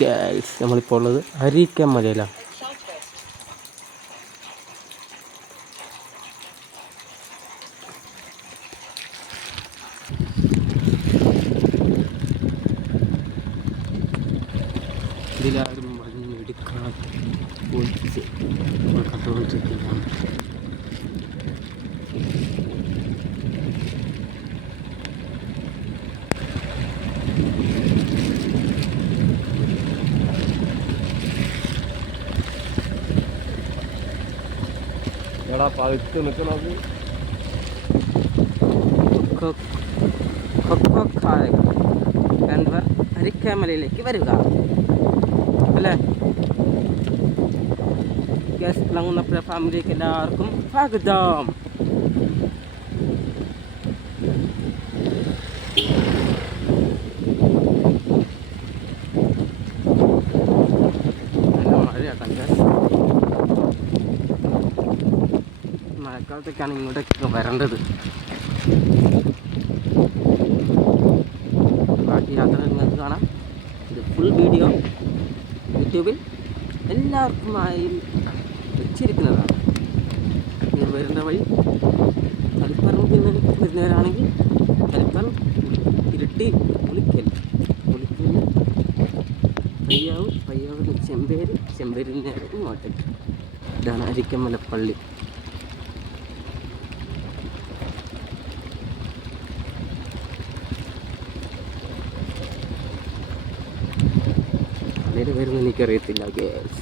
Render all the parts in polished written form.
Guys, നമ്മളിപ്പോൾ ഉള്ളത് അരീക്കൽ മലയിലാണ്. ഇതിലാരും മണ്ണെടുക്കാതെ ഒഴിച്ച് കണ്ടുകൊണ്ടിരിക്കുന്നതാണ്. പഴുത്ത് നിൽക്കുന്നത് എന്നവർ അരീക്കൽ മലയിലേക്ക് വരിക അല്ലേ. ഗ്യാസ് തിളങ്ങുന്ന ഫാമിലിക്ക് എല്ലാവർക്കും സ്വാഗതം. നല്ല മഴയാട്ടാണ് ഗ്യാസ്. മഴക്കാലത്തൊക്കെയാണ് ഇങ്ങോട്ടൊക്കെ വരേണ്ടത്. ബാക്കി യാത്ര നിങ്ങൾക്ക് കാണാം. ഇത് ഫുൾ വീഡിയോ യൂട്യൂബിൽ എല്ലാവർക്കുമായി വെച്ചിരിക്കുന്നതാണ്. നിങ്ങൾ വരുന്ന വഴി തളിപ്പറമ്പിൽ നിന്ന് വരുന്നവരാണെങ്കിൽ തളിപ്പറമ്പ്, ഇരിട്ടി, പുളിക്കൽ, പുളിക്കലിന് പയ്യാവ്, പയ്യാവിന് ചെമ്പേര്, ചെമ്പേരിൽ നേരെ ഇങ്ങോട്ടേക്ക്. ഇതാണ് അരീക്കൽ മല പള്ളി. പള്ളിയുടെ പേരൊന്നും എനിക്കറിയത്തില്ല ഗ്യാസ്.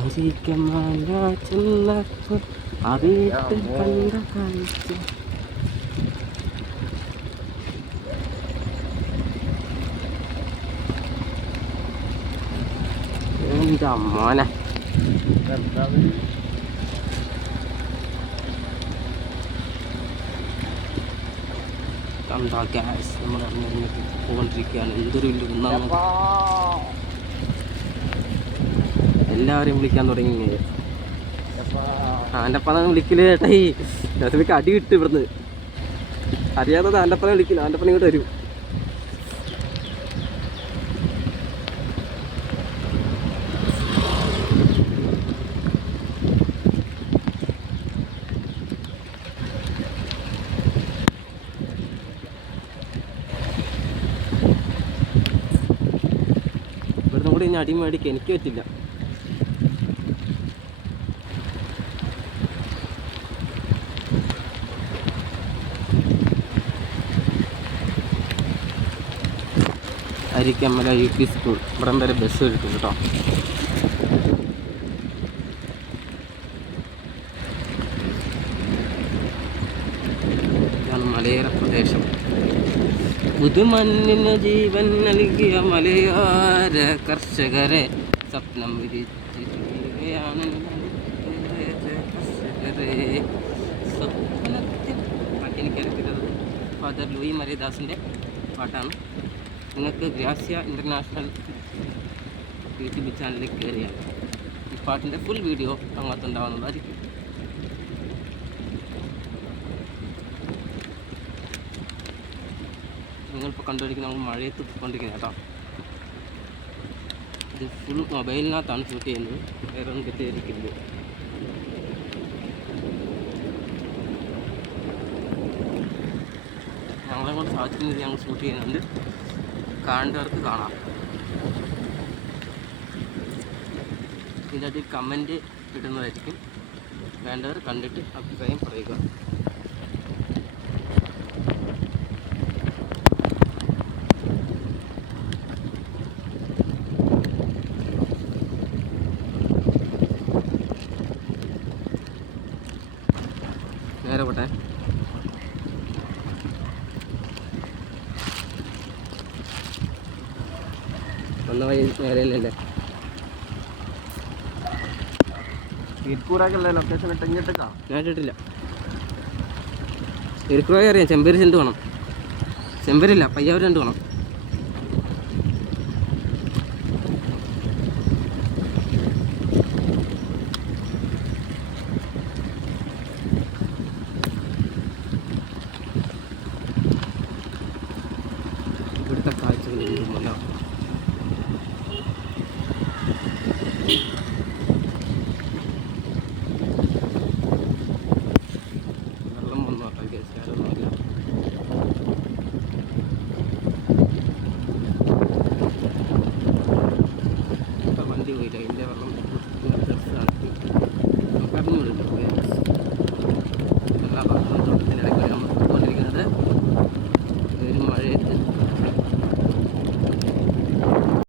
അരീക്കൽ മല ചെന്നപ്പോൾ ആ വീട്ടിൽ കണ്ട കാഴ്ച. എന്താ മോനെ, കണ്ടാ ഗ്യാസ് നമ്മൾ ഇറങ്ങിയിട്ട് പോകൊണ്ടിരിക്കുകയാണ്. എന്തൊരു വലിയ ഒന്നാണ്. എല്ലാവരെയും വിളിക്കാൻ തുടങ്ങി. ആൻ്റെ പണം വിളിക്കല് ചേട്ടായി. നസമിക്ക് അടി കിട്ടും ഇവിടുന്ന്. അറിയാത്തത് ആൻ്റെ പണം വിളിക്കില്ല. ആൻ്റെ പണം ഇങ്ങോട്ട് വരും. ഇവിടുന്ന് കൂടി ഇനി അടി മേടിക്കാൻ എനിക്ക് പറ്റില്ല. അരീക്കൽ മല UP സ്കൂൾ. ഇവിടെ വരെ ബസ് കിട്ടും കേട്ടോ. ഇതാണ് മലയോര പ്രദേശം. പുതുമണ്ണിന് ജീവൻ നൽകിയ മലയോര കർഷകരെ സ്വപ്നം വിരിച്ചിരിക്കുകയാണ് കർഷകരെ. സ്വപ്നത്തിൽ പാട്ട് എനിക്കറിയത്തില്ലത് ഫാദർ ലൂയി മരിയദാസിൻ്റെ പാട്ടാണ്. നിങ്ങൾക്ക് ഗ്രാസ്യ ഇൻ്റർനാഷണൽ യൂട്യൂബ് ചാനലിൽ കയറിയാൽ ഈ പാട്ടിൻ്റെ ഫുൾ വീഡിയോ അങ്ങോട്ടുണ്ടാവുന്നതായിരിക്കും. നിങ്ങളിപ്പോൾ കണ്ടുപിടിക്കുന്ന നമ്മൾ മഴയത്ത് കൊണ്ടിരിക്കുന്നത് കേട്ടോ. ഇത് ഫുൾ മൊബൈലിനകത്താണ് ഷൂട്ട് ചെയ്യുന്നത്, വേറെ ഒന്നും തെറ്റിദ്ധരിക്കരുത്. ഞങ്ങളെ കൊണ്ട് സാധിക്കുന്നത് ഞങ്ങൾ ഷൂട്ട് ചെയ്യുന്നുണ്ട്. കാണേണ്ടവർക്ക് കാണാം. ഇതിൻ്റെ കമൻറ്റ് ഇടുന്നതായിരിക്കും. വേണ്ടവർ കണ്ടിട്ട് അഭിപ്രായം പറയുക. നേരെ പോട്ടെ. വന്ന വഴി നേരെയല്ലേ. ഇരിക്കൂറൊക്കെ ലൊക്കേഷൻ ഇട്ടിട്ടാ ഞാൻ ഇട്ടിട്ടില്ല. ഇരിക്കൂറായി അറിയാം. ചെമ്പേരി ചെണ്ട് വേണം. ചെമ്പേരില്ല, പയ്യാവൂർ രണ്ട് വേണം. വീഴുമല്ലോ.